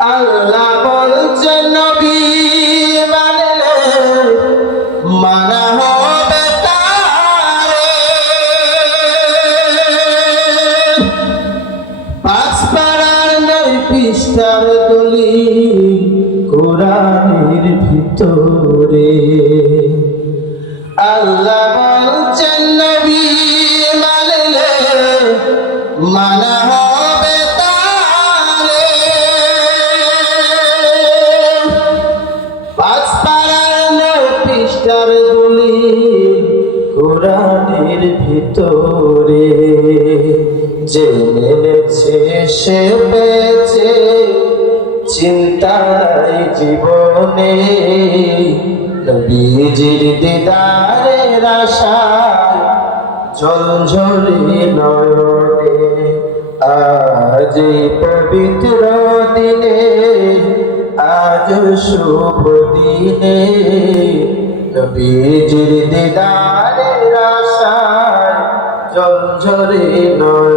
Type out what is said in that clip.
আল্লাহ বলছেন নবী মানলে মানা হবে পাঁচ পাড়ার নয় পৃষ্ঠার ভিতরে। আল্লাহ পৃষ্ঠার দলি কোরআনের ভিতরে জেনেছে সে বেঁচে চিন্তায় জীবনে। নবীজির দিদারের আশায় ঝলঝলে নয়নে, আজ পবিত্র দিনে, আজ শুভ দিনে নবীজির দিদারের আশায় ঝলঝলে নয়নে